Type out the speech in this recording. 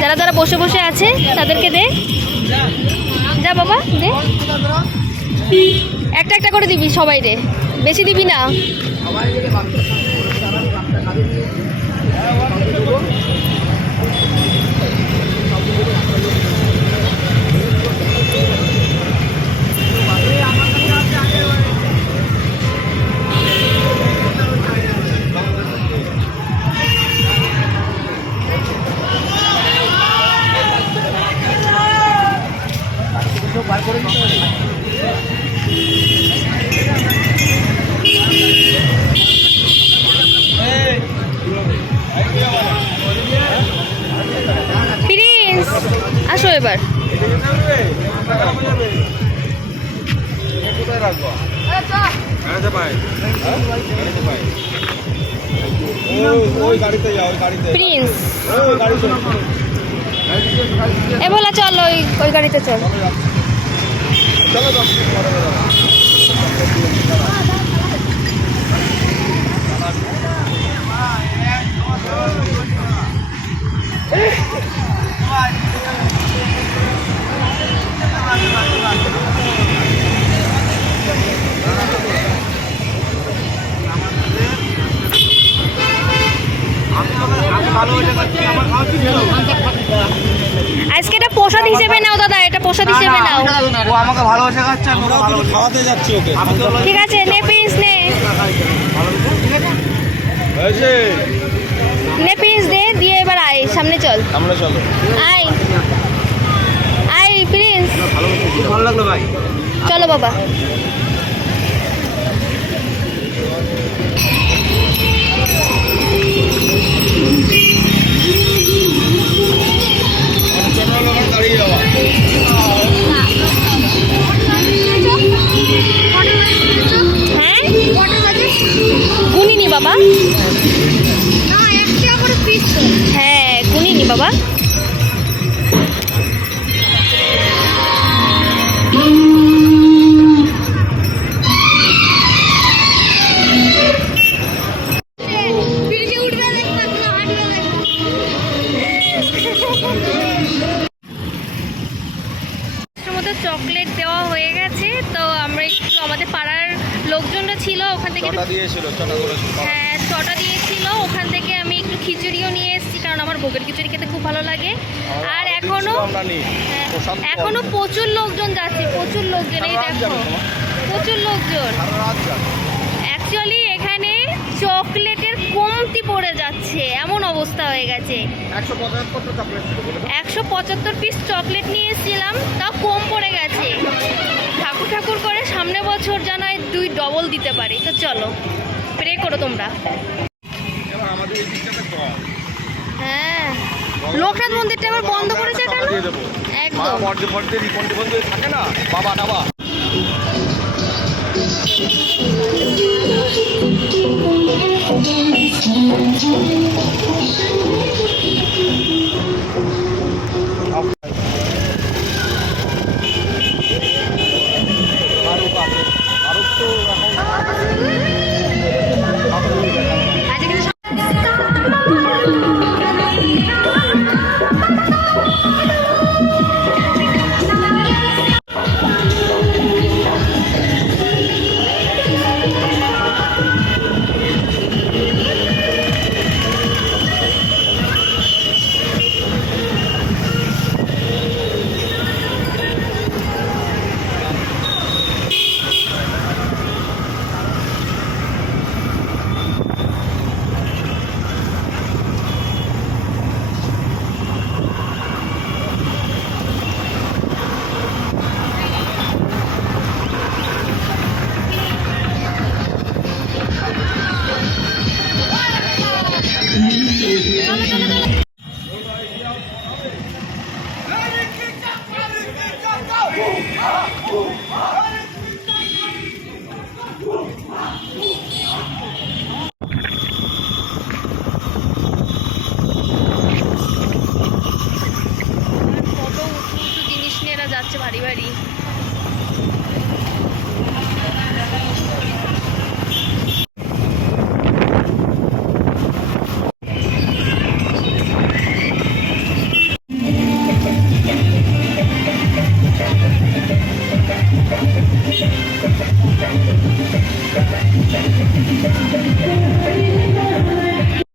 যারা যারা বসে বসে আছে তাদেরকে দে, যা বাবা দে, একটা একটা করে দিবি সবাই রে, বেশি দিবি না। প্রিন্স আসো এবার। প্রিন্স এ বলা চল, ওই গাড়িতে চল। আজকে এটা প্রসাদ হিসেবে নাও দাদা, এটা প্রসাদ হিসেবে নাও। ও আমাকে ভালোবাসা খাচ্ছে, আমরা খাওয়াতে যাচ্ছি ওকে। ঠিক আছে নে প্রিন্স নে, নে প্রিন্স দে, দিয়ে এবার আয় সামনে চল, সামনে চলো, আয় আয় প্রিন্স। ভালো লাগলো ভাই, চলো বাবা। দাঁড়িয়ে যাওয়া হ্যাঁ গুনিনি বাবা, হ্যাঁ গুনিনি বাবা। চকলেট দেওয়া হয়ে গেছে, তো আমরা একটু আমাদের পাড়ার লোকজনরা ছিল ওখান থেকে, হ্যাঁ চটা দিয়েছিল, ওখান থেকে আমি একটু খিচুড়িও নিয়ে এসেছি, কারণ আমার ভোগের খিচুড়ি খেতে খুব ভালো লাগে। আর এখনো প্রচুর লোকজন যাচ্ছে, প্রচুর লোকজন, এই দেখো প্রচুর লোকজন। অ্যাকচুয়ালি এখানে চকলেটের কমতি পড়ে যাচ্ছে, এমন অবস্থা হয়ে গেছে। 175 পিস চকলেট নিয়ে এসেছিলাম, তাও কম পড়ে গেছে। ঠাকুর ঠাকুর করে সামনে বছর যেন 2 ডবল দিতে পারি। তো চলো প্রে করো তোমরা। হ্যাঁ লোকনাথ মন্দিরটা আবার বন্ধ করেছে কেন? একদম থাকে না বাবা নাবা। যাচ্ছে ভারী ভারী।